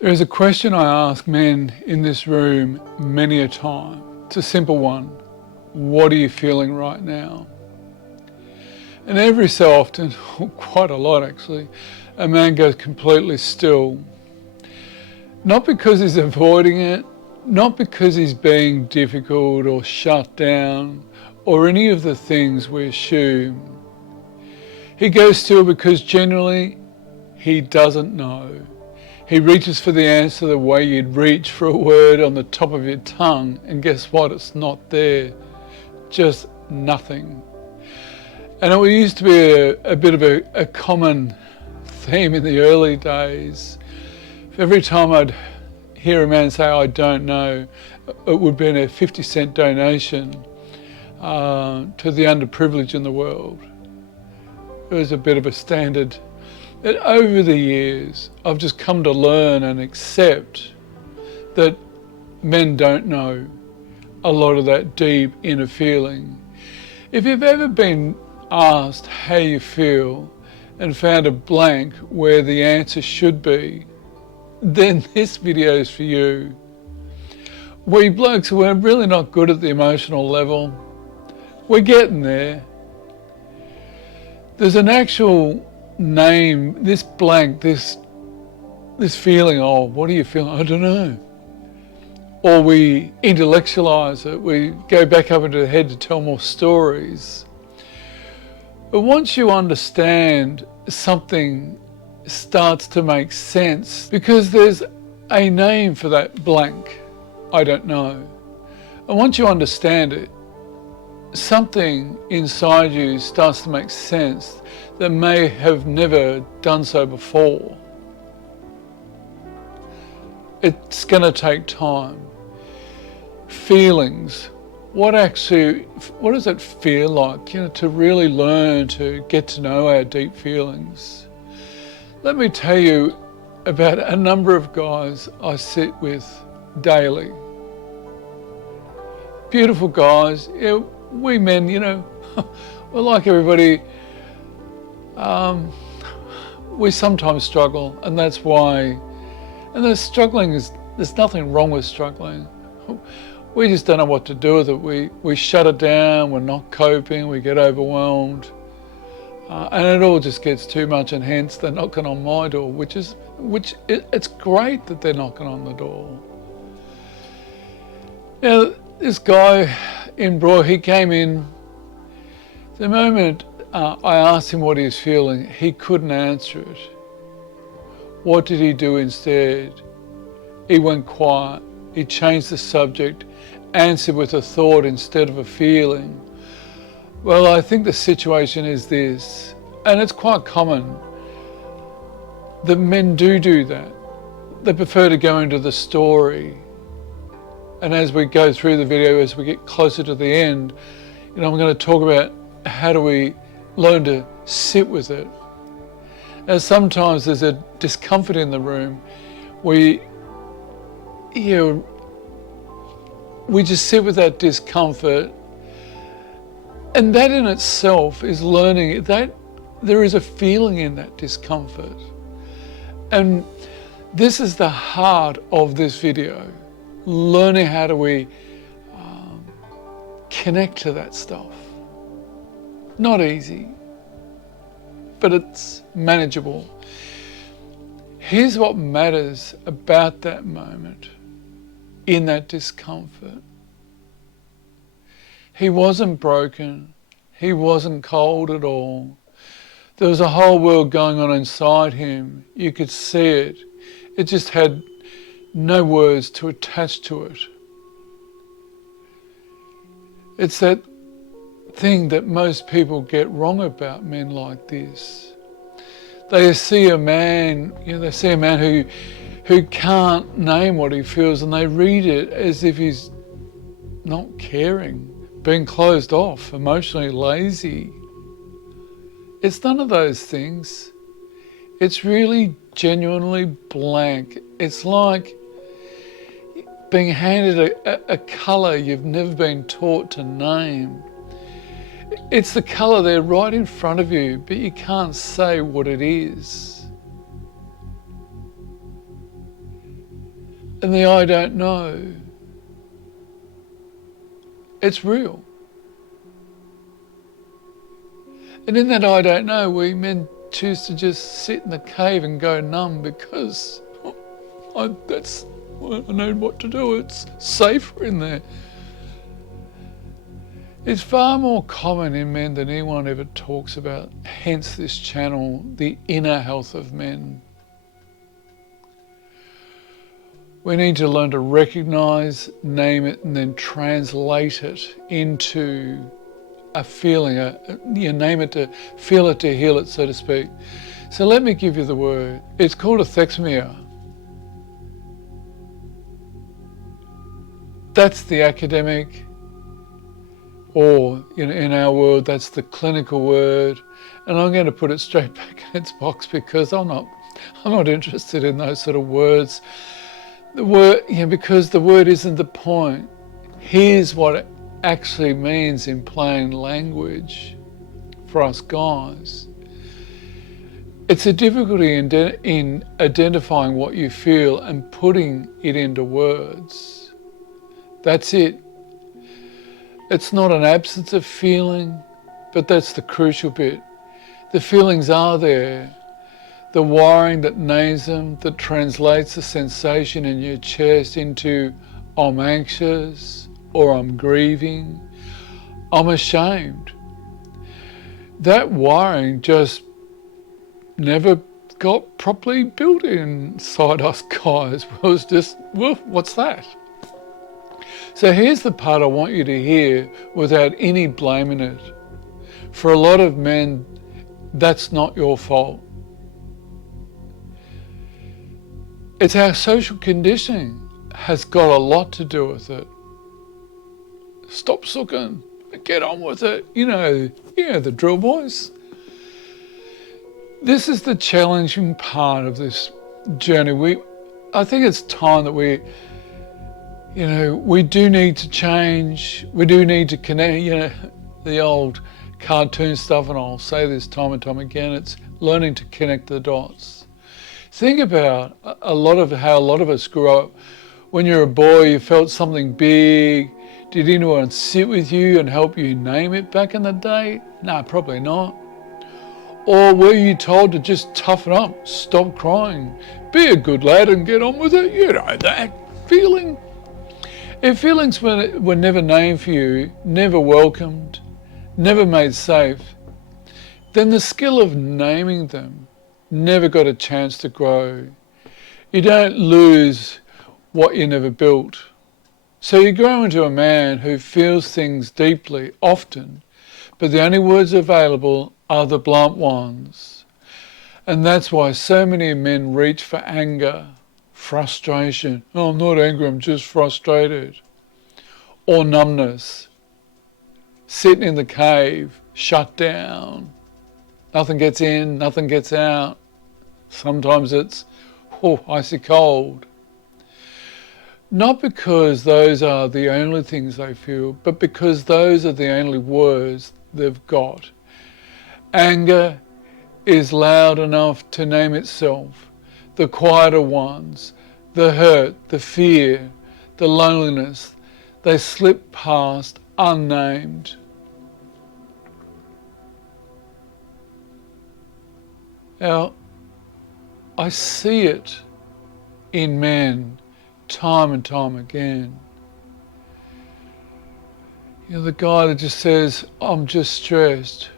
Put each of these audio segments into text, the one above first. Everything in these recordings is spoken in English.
There is a question I ask men in this room many a time. It's a simple one. What are you feeling right now? And every so often, quite a lot actually, a man goes completely still. Not because he's avoiding it, not because he's being difficult or shut down, or any of the things we assume. He goes still because generally he doesn't know. He reaches for the answer the way you'd reach for a word on the top of your tongue, and guess what? It's not there. Just nothing. And it used to be a bit of a common theme in the early days. Every time I'd hear a man say, I don't know, it would be a 50-cent donation to the underprivileged in the world. It was a bit of a standard. But over the years, I've just come to learn and accept that men don't know a lot of that deep inner feeling. If you've ever been asked how you feel and found a blank where the answer should be, then this video is for you. We blokes, we're really not good at the emotional level. We're getting there. There's an actual name, this blank, this feeling, oh, what are you feeling? I don't know. Or we intellectualize it, we go back up into the head to tell more stories. But once you understand, something starts to make sense because there's a name for that blank, I don't know. And once you understand it, something inside you starts to make sense that may have never done so before. It's going to take time. Feelings. What does it feel like, to really learn to get to know our deep feelings? Let me tell you about a number of guys I sit with daily. Beautiful guys. We men, we're like everybody. We sometimes struggle, and that's why. And there's nothing wrong with struggling. We just don't know what to do with it. We shut it down, we're not coping, we get overwhelmed. And it all just gets too much, and hence they're knocking on my door, it's great that they're knocking on the door. Now, this guy in Broad, he came in, the moment I asked him what he was feeling, he couldn't answer it. What did he do instead? He went quiet, he changed the subject, answered with a thought instead of a feeling. Well, I think the situation is this, and it's quite common, that men do that. They prefer to go into the story. And as we go through the video, as we get closer to the end, I'm going to talk about how do we learn to sit with it. As sometimes there's a discomfort in the room, we just sit with that discomfort, and that in itself is learning that there is a feeling in that discomfort. And this is the heart of this video, learning how do we connect to that stuff. Not easy, but it's manageable. Here's what matters about that moment, in that discomfort. He wasn't broken, he wasn't cold at all. There was a whole world going on inside him. You could see it. It just had no words to attach to it. It's that thing that most people get wrong about men like this. They see a man, who can't name what he feels, and they read it as if he's not caring, being closed off, emotionally lazy. It's none of those things. It's really genuinely blank. It's like being handed a colour you've never been taught to name. It's the colour there right in front of you, but you can't say what it is. And the I don't know, it's real. And in that I don't know, we men choose to just sit in the cave and go numb because I know what to do. It's safer in there. It's far more common in men than anyone ever talks about. Hence this channel, the inner health of men. We need to learn to recognize, name it, and then translate it into a feeling, you name it to feel it, to heal it, so to speak. So let me give you the word. It's called alexithymia. That's the academic, or in our world, that's the clinical word. And I'm going to put it straight back in its box because I'm not interested in those sort of words. The word, because the word isn't the point. Here's what it actually means in plain language for us guys. It's a difficulty in identifying what you feel and putting it into words. That's it. It's not an absence of feeling, but that's the crucial bit. The feelings are there. The wiring that names them, that translates the sensation in your chest into I'm anxious, or I'm grieving, I'm ashamed. That wiring just never got properly built inside us guys. It was just, well, what's that? So here's the part I want you to hear without any blame in it. For a lot of men, that's not your fault. It's our social conditioning has got a lot to do with it. Stop sooking, get on with it. You know the drill, boys. This is the challenging part of this journey. I think it's time that we do need to change. We do need to connect, the old cartoon stuff, and I'll say this time and time again, it's learning to connect the dots. Think about how a lot of us grew up. When you're a boy, you felt something big. Did anyone sit with you and help you name it back in the day? No, probably not. Or were you told to just toughen up, stop crying, be a good lad and get on with it? You know that feeling. If feelings were never named for you, never welcomed, never made safe, then the skill of naming them never got a chance to grow. You don't lose what you never built. So you grow into a man who feels things deeply, often, but the only words available are the blunt ones. And that's why so many men reach for anger, frustration. Oh, I'm not angry, I'm just frustrated. Or numbness. Sitting in the cave, shut down. Nothing gets in, nothing gets out. Sometimes it's icy cold. Not because those are the only things they feel, but because those are the only words they've got. Anger is loud enough to name itself. The quieter ones, the hurt, the fear, the loneliness, they slip past unnamed. Now, I see it in men time and time again. The guy that just says, I'm just stressed,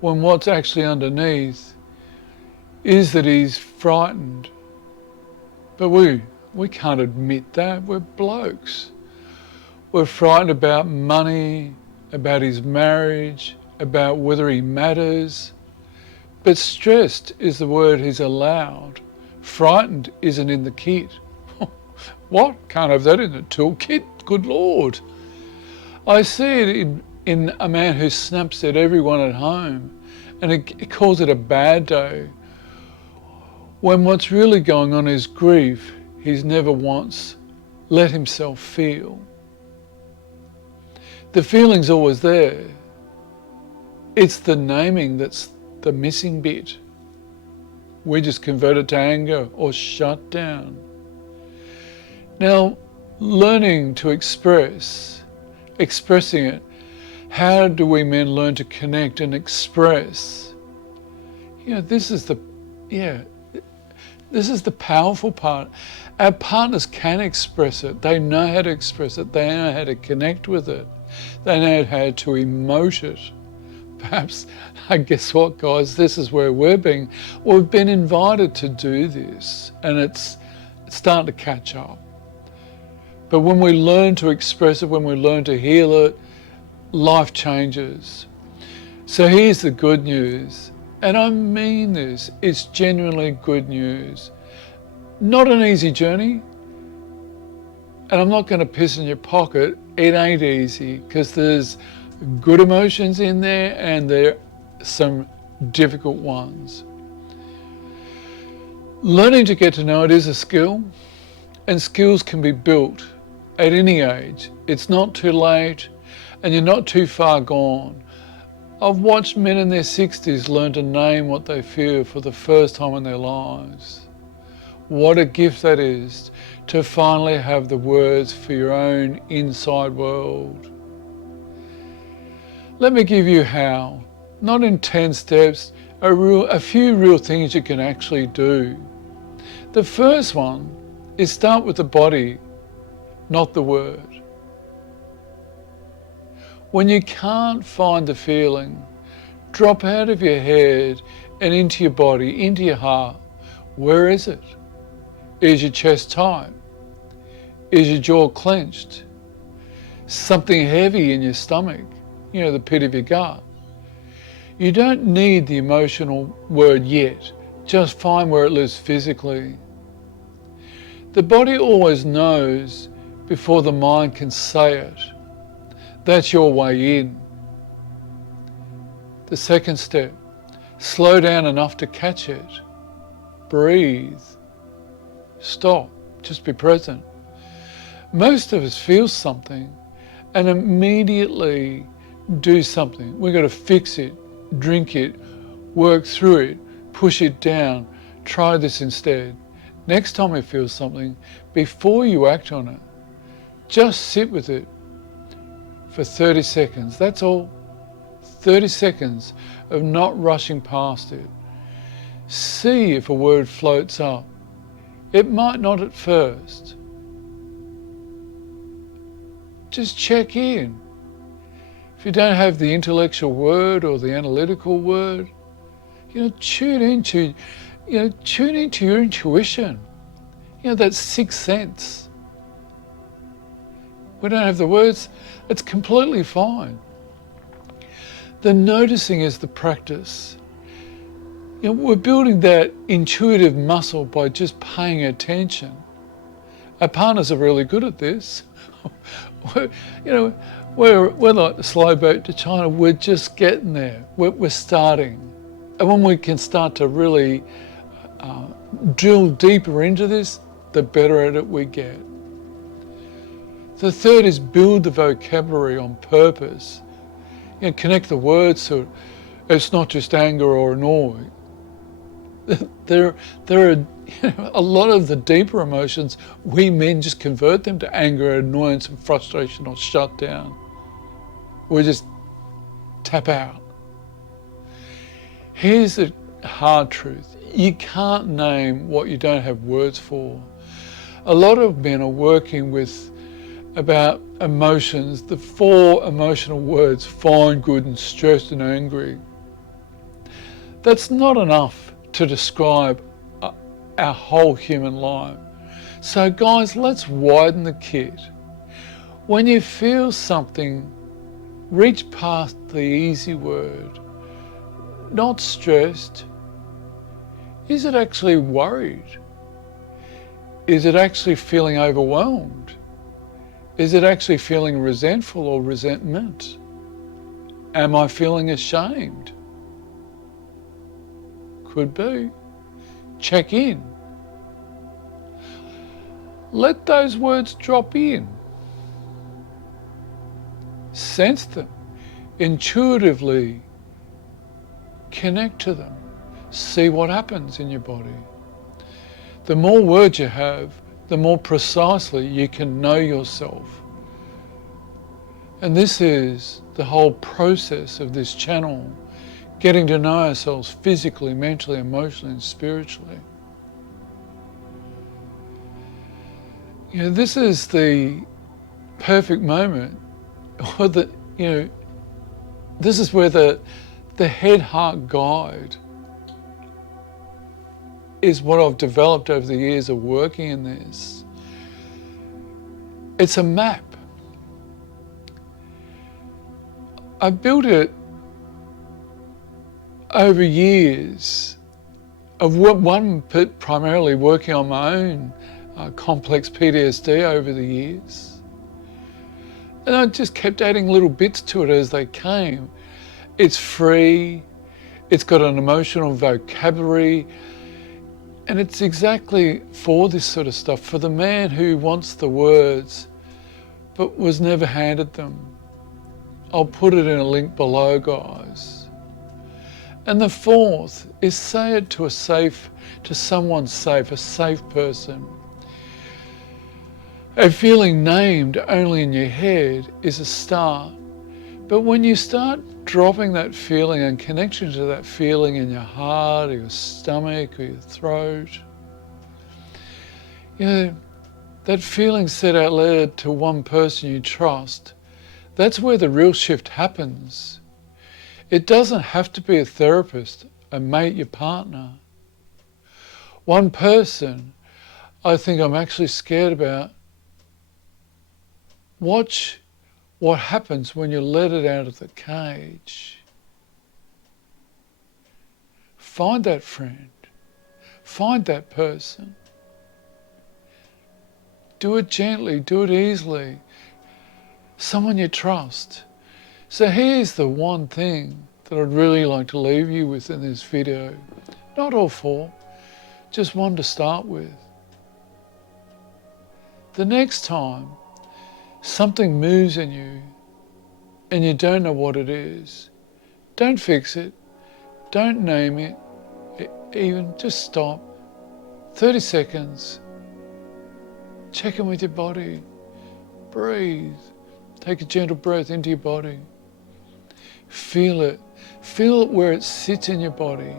when what's actually underneath is that he's frightened. But we can't admit that. We're blokes. We're frightened about money, about his marriage, about whether he matters. But stressed is the word he's allowed. Frightened isn't in the kit. What? Can't have that in the toolkit? Good Lord. I see it in a man who snaps at everyone at home and it calls it a bad day, when what's really going on is grief he's never once let himself feel. The feeling's always there. It's the naming that's the missing bit. We just convert it to anger or shut down. Now, learning to expressing it, how do we men learn to connect and express? This is the powerful part. Our partners can express it. They know how to express it. They know how to connect with it. They know how to emote it. Perhaps, guess what, guys? This is where we've been invited to do this, and it's starting to catch up. But when we learn to express it, when we learn to heal it, life changes. So here's the good news, and I mean this, it's genuinely good news. Not an easy journey, and I'm not going to piss in your pocket. It ain't easy, because there's good emotions in there and there are some difficult ones. Learning to get to know it is a skill, and skills can be built at any age. It's not too late, and you're not too far gone. I've watched men in their 60s learn to name what they feel for the first time in their lives. What a gift that is, to finally have the words for your own inside world. Let me give you how, not in 10 steps, a few real things you can actually do. The first one is start with the body, not the word. When you can't find the feeling, drop out of your head and into your body, into your heart. Where is it? Is your chest tight? Is your jaw clenched? Something heavy in your stomach, the pit of your gut. You don't need the emotional word yet. Just find where it lives physically. The body always knows before the mind can say it. That's your way in. The second step, slow down enough to catch it. Breathe. Stop. Just be present. Most of us feel something and immediately do something. We've got to fix it, drink it, work through it, push it down, try this instead. Next time you feel something, before you act on it, just sit with it for 30 seconds. That's all. 30 seconds of not rushing past it. See if a word floats up. It might not at first. Just check in. If you don't have the intellectual word or the analytical word, tune into your intuition. That sixth sense. We don't have the words, it's completely fine. The noticing is the practice. We're building that intuitive muscle by just paying attention. Our partners are really good at this. We're like the slow boat to China. We're just getting there. We're starting. And when we can start to really drill deeper into this, the better at it we get. The third is build the vocabulary on purpose. Connect the words to it. It's not just anger or annoy. There are a lot of the deeper emotions, we men just convert them to anger, annoyance and frustration or shut down. We just tap out. Here's the hard truth. You can't name what you don't have words for. A lot of men are working with about emotions, the 4 emotional words, fine, good and stressed and angry. That's not enough to describe our whole human life. So guys, let's widen the kit. When you feel something, reach past the easy word. Not stressed. Is it actually worried? Is it actually feeling overwhelmed? Is it actually feeling resentful or resentment? Am I feeling ashamed? Could be. Check in. Let those words drop in. Sense them. Intuitively connect to them. See what happens in your body. The more words you have, the more precisely you can know yourself. And this is the whole process of this channel, getting to know ourselves physically, mentally, emotionally, and spiritually. You know, this is the perfect moment, or this is where the head-heart guide is what I've developed over the years of working in this. It's a map. I built it over years of primarily working on my own complex PTSD over the years. And I just kept adding little bits to it as they came. It's free, it's got an emotional vocabulary, and it's exactly for this sort of stuff, for the man who wants the words but was never handed them. I'll put it in a link below, guys. And the fourth is say it to someone safe, a safe person. A feeling named only in your head is a start. But when you start dropping that feeling and connection to that feeling in your heart or your stomach or your throat, you know, that feeling said out loud to one person you trust, that's where the real shift happens. It doesn't have to be a therapist, a mate, your partner. One person I think I'm actually scared about. Watch what happens when you let it out of the cage. Find that friend. Find that person. Do it gently, do it easily. Someone you trust. So here's the one thing that I'd really like to leave you with in this video. Not all four, just one to start with. The next time something moves in you and you don't know what it is, don't fix it, don't name it, even just stop. 30 seconds, check in with your body, breathe. Take a gentle breath into your body. Feel it where it sits in your body,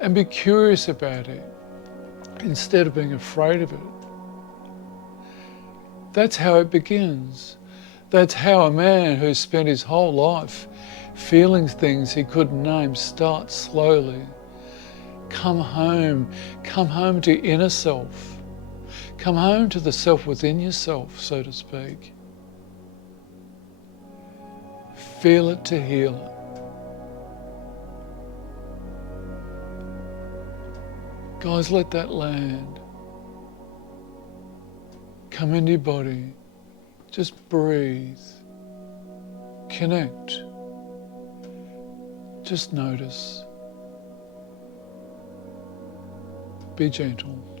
and be curious about it instead of being afraid of it. That's how it begins. That's how a man who's spent his whole life feeling things he couldn't name starts slowly. Come home to inner self. Come home to the self within yourself, so to speak. Feel it to heal it. Guys, let that land. Come into your body. Just breathe. Connect. Just notice. Be gentle.